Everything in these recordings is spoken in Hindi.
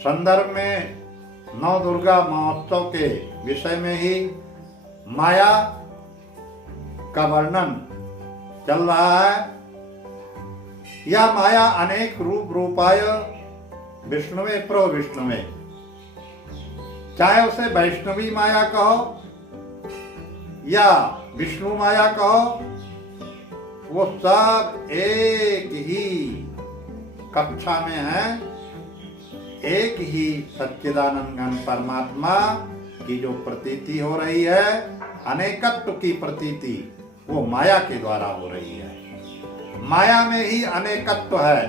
संदर्भ में नौ दुर्गा महोत्सव के विषय में ही माया का वर्णन चल रहा है। यह माया अनेक रूप रूपाय विष्णुवे प्रो विष्णुवे, चाहे उसे वैष्णवी माया कहो या विष्णु माया कहो, वो सब एक ही कक्षा में है। एक ही सच्चिदानंद घन परमात्मा की जो प्रतीति हो रही है, अनेकत्व की प्रतीति, वो माया के द्वारा हो रही है। माया में ही अनेकत्व है।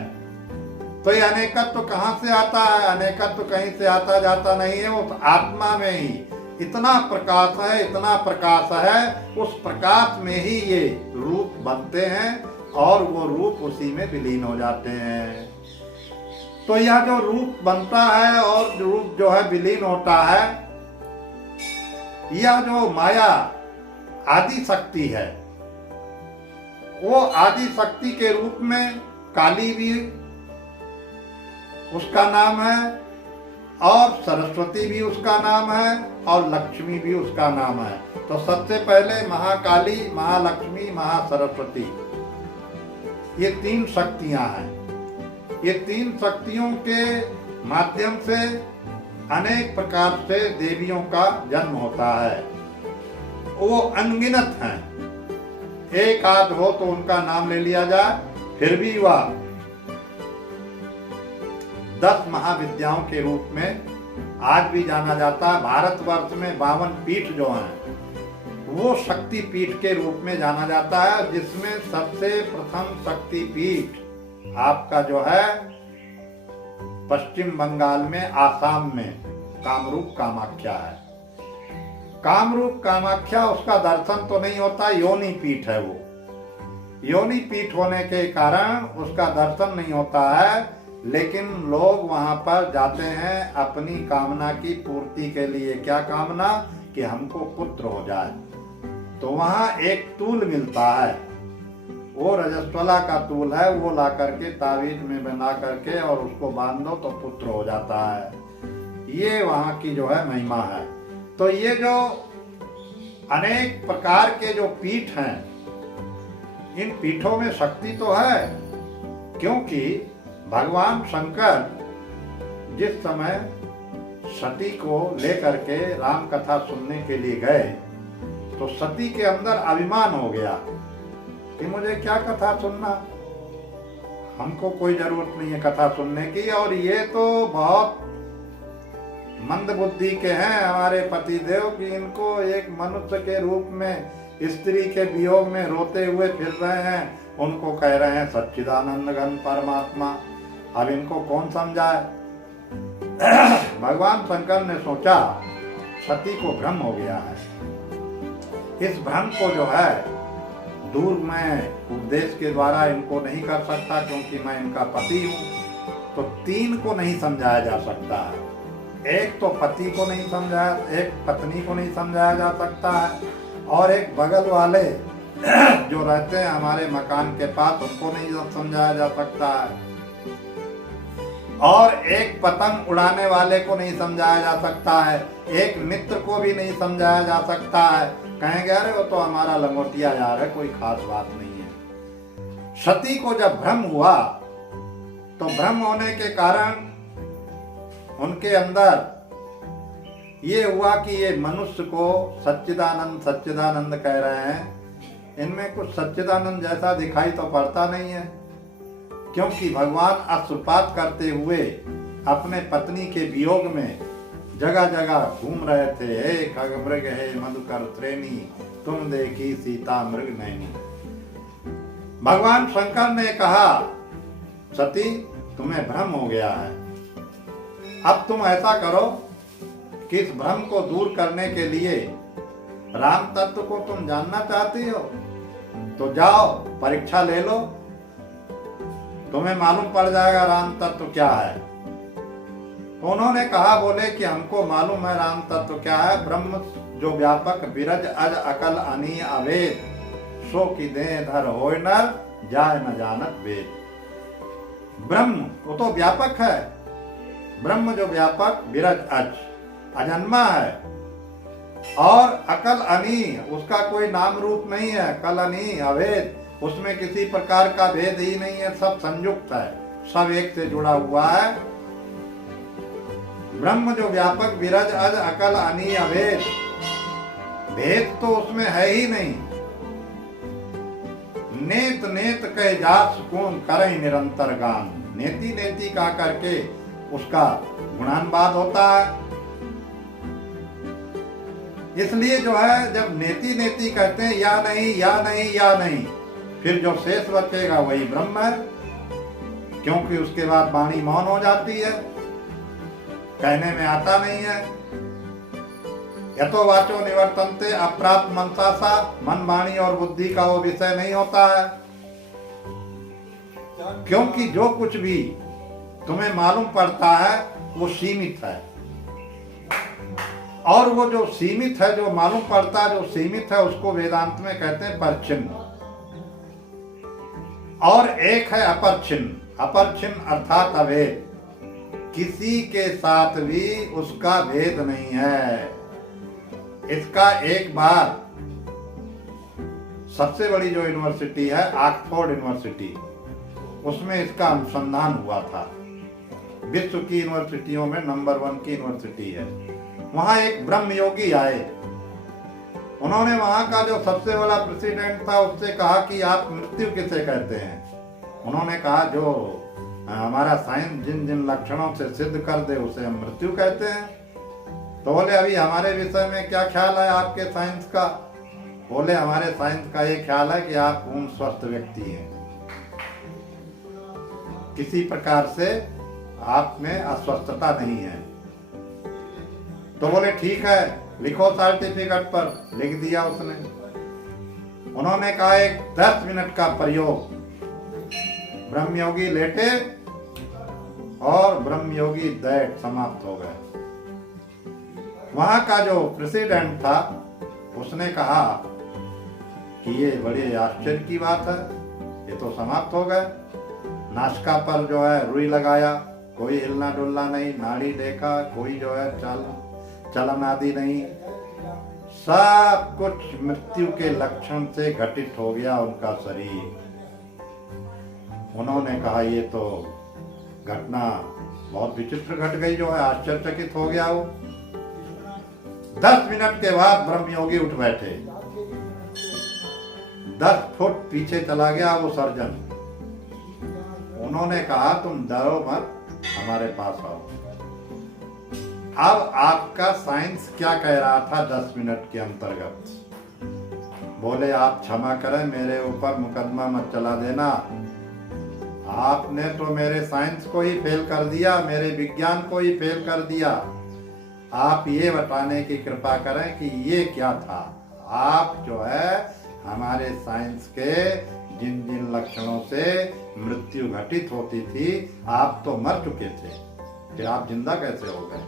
तो ये अनेकत्व कहाँ से आता है? अनेकत्व कहीं से आता जाता नहीं है, वो आत्मा में ही इतना प्रकाश है, इतना प्रकाश है, उस प्रकाश में ही ये रूप बनते हैं और वो रूप उसी में विलीन हो जाते हैं। तो यह जो रूप बनता है और रूप जो है विलीन होता है, यह जो माया आदि शक्ति है, वो आदि शक्ति के रूप में काली भी उसका नाम है और सरस्वती भी उसका नाम है और लक्ष्मी भी उसका नाम है। तो सबसे पहले महाकाली, महालक्ष्मी, महासरस्वती, ये तीन शक्तियां हैं। ये तीन शक्तियों के माध्यम से अनेक प्रकार से देवियों का जन्म होता है। वो अनगिनत हैं, एक आध हो तो उनका नाम ले लिया जाए, फिर भी वह 10 महाविद्याओं के रूप में आज भी जाना जाता है। भारतवर्ष में 52 पीठ जो हैं, वो शक्ति पीठ के रूप में जाना जाता है, जिसमें सबसे प्रथम शक्ति पीठ आपका जो है पश्चिम बंगाल में, आसाम में कामरूप कामाख्या है। कामरूप कामाख्या, उसका दर्शन तो नहीं होता, योनि पीठ है वो। योनि पीठ होने के कारण उसका दर्शन नहीं होता है, लेकिन लोग वहां पर जाते हैं अपनी कामना की पूर्ति के लिए। क्या कामना? कि हमको पुत्र हो जाए। तो वहां एक तूल मिलता है, वो रजस्वला का तूल है, वो ला करके तावीज में बना करके और उसको बांध दो तो पुत्र हो जाता है। ये वहां की जो है महिमा है। तो ये जो अनेक प्रकार के जो पीठ हैं, इन पीठों में शक्ति तो है, क्योंकि भगवान शंकर जिस समय सती को लेकर के राम कथा सुनने के लिए गए, तो सती के अंदर अभिमान हो गया कि मुझे क्या कथा सुनना, हमको कोई जरूरत नहीं है कथा सुनने की, और ये तो बहुत मंद बुद्धि के हैं हमारे पतिदेव कि इनको एक मनुष्य के रूप में स्त्री के वियोग में रोते हुए फिर रहे हैं, उनको कह रहे हैं सच्चिदानंद घन परमात्मा। अब इनको कौन समझाए? भगवान शंकर ने सोचा सती को भ्रम हो गया है, इस भ्रम को जो है दूर मैं उपदेश के द्वारा इनको नहीं कर सकता, क्योंकि मैं इनका पति हूँ। तो 3 को नहीं समझाया जा सकता है। एक तो पति को नहीं समझाया, एक पत्नी को नहीं समझाया जा सकता है, और एक बगल वाले जो रहते हैं हमारे मकान के पास, उनको नहीं समझाया जा सकता है, और एक पतंग उड़ाने वाले को नहीं समझाया जा सकता है, एक मित्र को भी नहीं समझाया जा सकता है। कहेंगे अरे वो तो हमारा लंगोटिया यार है, कोई खास बात नहीं है। सती को जब भ्रम हुआ, तो भ्रम होने के कारण उनके अंदर ये हुआ कि ये मनुष्य को सच्चिदानंद सच्चिदानंद कह रहे हैं, इनमें कुछ सच्चिदानंद जैसा दिखाई तो पड़ता नहीं है, क्योंकि भगवान अश्रुपात करते हुए अपने पत्नी के वियोग में जगह जगह घूम रहे थे। हे खगमृग हे मधुकर श्रेणी, तुम देखी सीता मृग नैनी। भगवान शंकर ने कहा सती तुम्हें भ्रम हो गया है, अब तुम ऐसा करो कि इस भ्रम को दूर करने के लिए राम तत्व को तुम जानना चाहती हो, तो जाओ परीक्षा ले लो, तुम्हें मालूम पड़ जाएगा राम तत्व क्या है। तो उन्होंने कहा, बोले कि हमको मालूम है राम तत्व क्या है। ब्रह्म जो व्यापक विरज अज अकल अनी अवेद, सो की दे धर होय नर जाय न जानत वेद। ब्रह्म वो तो व्यापक है, ब्रह्म जो व्यापक विरज अज अजन्मा है, और अकल अनी, उसका कोई नाम रूप नहीं है, कल अनी अभेद, उसमें किसी प्रकार का भेद ही नहीं है, सब संयुक्त है, सब एक से जुड़ा हुआ है। ब्रह्म जो व्यापक विरज अज अकल अनी अभेद, भेद तो उसमें है ही नहीं। नेत नेत कह जात सुकून करे निरंतर गान, नेति नेति का करके उसका गुणानुवाद होता है। इसलिए जो है जब नेति नेति कहते हैं या नहीं या नहीं या नहीं, फिर जो शेष बचेगा वही ब्रह्म है, क्योंकि उसके बाद वाणी मौन हो जाती है, कहने में आता नहीं है। यतो वाचो निवर्तन्ते, अप्राप्त मनसा सा, मन वाणी और बुद्धि का वो विषय नहीं होता है, क्योंकि जो कुछ भी तुम्हें मालूम पड़ता है वो सीमित है, और वो जो सीमित है, जो मालूम पड़ता है, जो सीमित है, उसको वेदांत में कहते हैं परछिन्न, और एक है अपरछिन्न। अपरछिन्न अर्थात अभेद, किसी के साथ भी उसका भेद नहीं है। इसका एक बार सबसे बड़ी जो यूनिवर्सिटी है ऑक्सफोर्ड यूनिवर्सिटी, उसमें इसका अनुसंधान हुआ था। विश्व की यूनिवर्सिटियों में नंबर 1 की यूनिवर्सिटी है। वहां एक ब्रह्म योगी आए, उन्होंने वहां का जो सबसे बड़ा प्रेसिडेंट था उससे कहा कि आप मृत्यु किसे कहते हैं। उन्होंने कहा जो हमारा साइंस जिन जिन लक्षणों से सिद्ध कर दे उसे हम मृत्यु कहते हैं। तो बोले अभी हमारे विषय में क्या ख्याल है आपके साइंस का? बोले हमारे साइंस का ये ख्याल है कि आप पूर्ण स्वस्थ व्यक्ति हैं, किसी प्रकार से आप में अस्वस्थता नहीं है। तो बोले ठीक है, लिखो सर्टिफिकेट पर। लिख दिया उसने। उन्होंने कहा एक 10 मिनट का प्रयोग। ब्रह्मयोगी लेटे और ब्रह्मयोगी दैट समाप्त हो गए। वहां का जो प्रेसिडेंट था उसने कहा कि ये बड़े आश्चर्य की बात है, ये तो समाप्त हो गए। नासिका पर जो है रुई लगाया, कोई हिलना डुलना नहीं, नाड़ी देखा, कोई जो है चलन आदि नहीं, सब कुछ मृत्यु के लक्षण से घटित हो गया उनका शरीर। उन्होंने कहा ये तो घटना बहुत विचित्र घट गई, जो है आश्चर्यचकित हो गया वो। 10 मिनट के बाद ब्रह्मयोगी उठ बैठे, 10 फुट पीछे चला गया वो सर्जन। उन्होंने कहा तुम डरो मत, हमारे पास आओ। अब आपका साइंस क्या कह रहा था 10 मिनट के अंतर्गत? बोले आप क्षमा करें, मेरे ऊपर मुकदमा मत चला देना, आपने तो मेरे साइंस को ही फेल कर दिया, मेरे विज्ञान को ही फेल कर दिया। आप ये बताने की कृपा करें कि ये क्या था। आप जो है हमारे साइंस के जिन जिन लक्षणों से मृत्यु घटित होती थी, आप तो मर चुके थे, फिर आप जिंदा कैसे हो गए?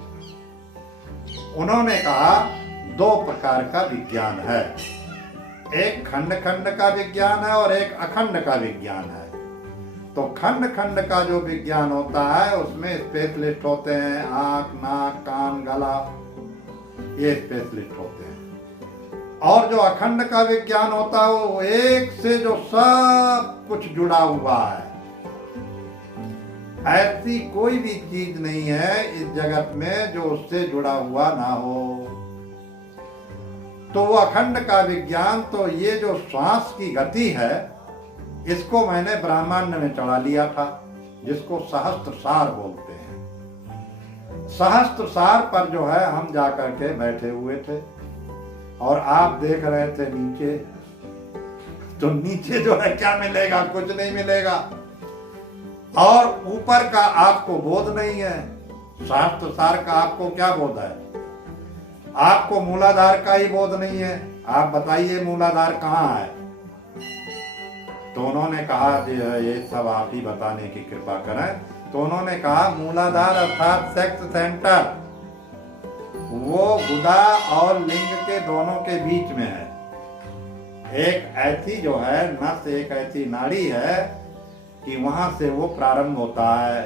उन्होंने कहा 2 प्रकार का विज्ञान है, एक खंड खंड का विज्ञान है और एक अखंड का विज्ञान है। तो खंड खंड का जो विज्ञान होता है उसमें स्पेशलिस्ट होते हैं, आंख, नाक, कान, गला, ये स्पेशलिस्ट होते हैं। और जो अखंड का विज्ञान होता है वो एक से जो सब कुछ जुड़ा हुआ है। ऐसी कोई भी चीज नहीं है इस जगत में जो उससे जुड़ा हुआ ना हो। तो वो अखंड का विज्ञान, तो ये जो श्वास की गति है इसको मैंने ब्रह्मांड में चढ़ा लिया था, जिसको सहस्त्रसार बोलते हैं। सहस्त्रसार पर जो है हम जाकर के बैठे हुए थे और आप देख रहे थे नीचे। तो नीचे जो है क्या मिलेगा? कुछ नहीं मिलेगा। और ऊपर का आपको बोध नहीं है। सहस्त्रसार का आपको क्या बोध है? आपको मूलाधार का ही बोध नहीं है। आप बताइए मूलाधार कहाँ है? तो उन्होंने कहा ये सब आप ही बताने की कृपा करें। तो उन्होंने कहा मूलाधार अर्थात सेक्स सेंटर, वो गुदा और लिंग के दोनों के बीच में है। एक ऐसी जो है नस, एक ऐसी नाड़ी है कि वहां से वो प्रारंभ होता है।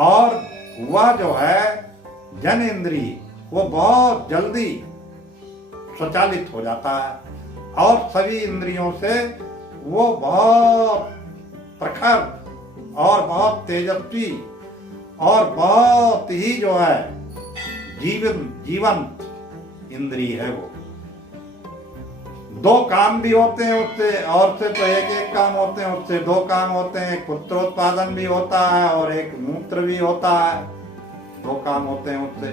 और वह जो है जनेंद्रिय वो बहुत जल्दी स्वचालित हो जाता है और सभी इंद्रियों से वो बहुत प्रखर और बहुत तेजस्वी और बहुत ही जो है जीवंत इंद्रिय है वो। दो काम भी होते हैं उससे, और से तो एक एक काम होते हैं, उससे दो काम होते हैं। एक पुत्रोत्पादन भी होता है और एक मूत्र भी होता है, दो काम होते हैं उससे।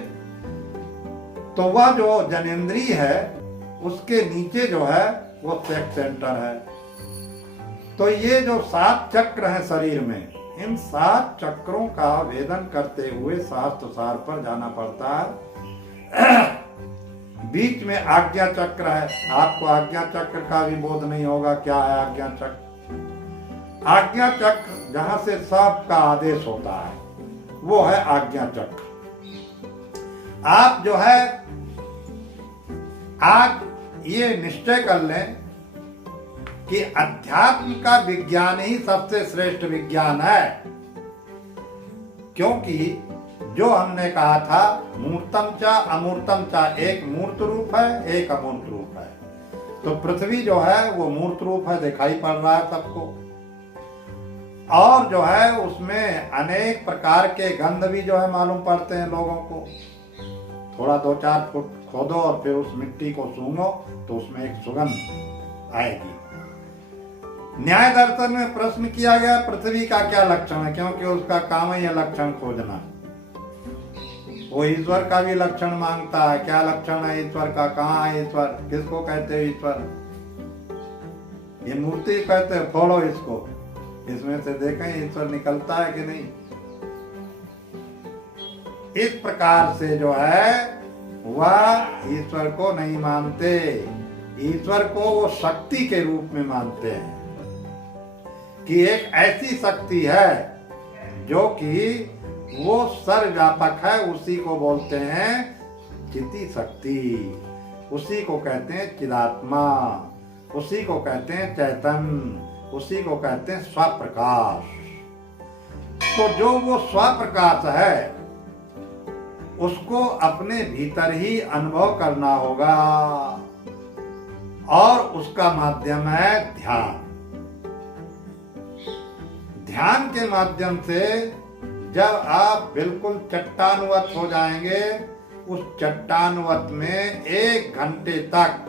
तो वह जो जनेंद्रिय है उसके नीचे जो है वो सेक्स सेंटर है। तो ये जो 7 चक्र हैं शरीर में, इन 7 चक्रों का वेदन करते हुए शास्त्र सार पर जाना पड़ता है। बीच में आज्ञा चक्र है। आपको आज्ञा चक्र का भी बोध नहीं होगा, क्या है आज्ञा चक्र? आज्ञा चक्र जहां से सबका आदेश होता है वो है आज्ञा चक्र। आप जो है आज ये निश्चय कर लें कि अध्यात्म का विज्ञान ही सबसे श्रेष्ठ विज्ञान है, क्योंकि जो हमने कहा था मूर्तम च अमूर्तम च, एक मूर्त रूप है एक अमूर्त रूप है। तो पृथ्वी जो है वो मूर्त रूप है, दिखाई पड़ रहा है सबको, और जो है उसमें अनेक प्रकार के गंध भी जो है मालूम पड़ते हैं लोगों को। थोड़ा 2-4 फुट खोदो और फिर उस मिट्टी को सूंघो तो उसमें एक सुगंध आएगी। न्याय दर्शन में प्रश्न किया गया पृथ्वी का क्या लक्षण है, क्योंकि उसका काम ही है लक्षण खोजना। वो ईश्वर का भी लक्षण मांगता है, क्या लक्षण है ईश्वर का, कहाँ है ईश्वर, किसको कहते हैं ईश्वर? ये मूर्ति कहते हैं, फोड़ो इसको, इसमें से देखें ईश्वर निकलता है कि नहीं। इस प्रकार से जो है वह ईश्वर को नहीं मानते, ईश्वर को वो शक्ति के रूप में मानते हैं कि एक ऐसी शक्ति है जो कि वो सर्वव्यापक है। उसी को बोलते हैं चिति शक्ति, उसी को कहते हैं चिदात्मा, उसी को कहते हैं चैतन्य, उसी को कहते हैं स्वप्रकाश। तो जो वो स्वप्रकाश है उसको अपने भीतर ही अनुभव करना होगा, और उसका माध्यम है ध्यान। ध्यान के माध्यम से जब आप बिल्कुल चट्टानवत हो जाएंगे, उस चट्टानवत में 1 घंटे तक,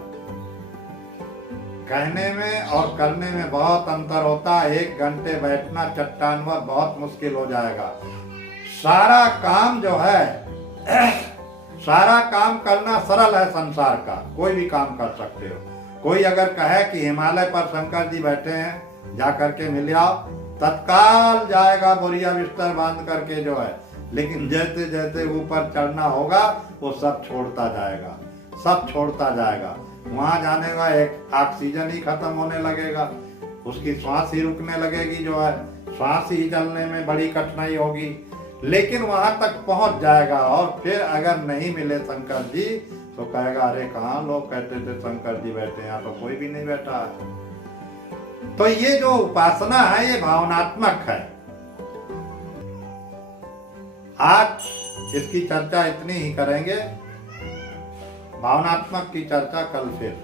कहने में और करने में बहुत अंतर होता है। 1 घंटे बैठना चट्टानवत बहुत मुश्किल हो जाएगा। सारा काम जो है सारा काम करना सरल है संसार का, कोई भी काम कर सकते हो। कोई अगर कहे कि हिमालय पर शंकर जी बैठे हैं, जा करके मिल आओ, तत्काल जाएगा बोरिया बिस्तर बांध करके जो है। लेकिन जैसे जैसे ऊपर चढ़ना होगा वो सब छोड़ता जाएगा, सब छोड़ता जाएगा। वहां जाने का एक ऑक्सीजन ही खत्म होने लगेगा, उसकी सांस ही रुकने लगेगी, जो है सांस ही चलने में बड़ी कठिनाई होगी। लेकिन वहां तक पहुंच जाएगा, और फिर अगर नहीं मिले शंकर जी तो कहेगा अरे कहाँ लोग कहते थे शंकर जी बैठे, यहाँ तो कोई भी नहीं बैठा है। तो ये जो उपासना है ये भावनात्मक है। आज इसकी चर्चा इतनी ही करेंगे, भावनात्मक की चर्चा कल फिर।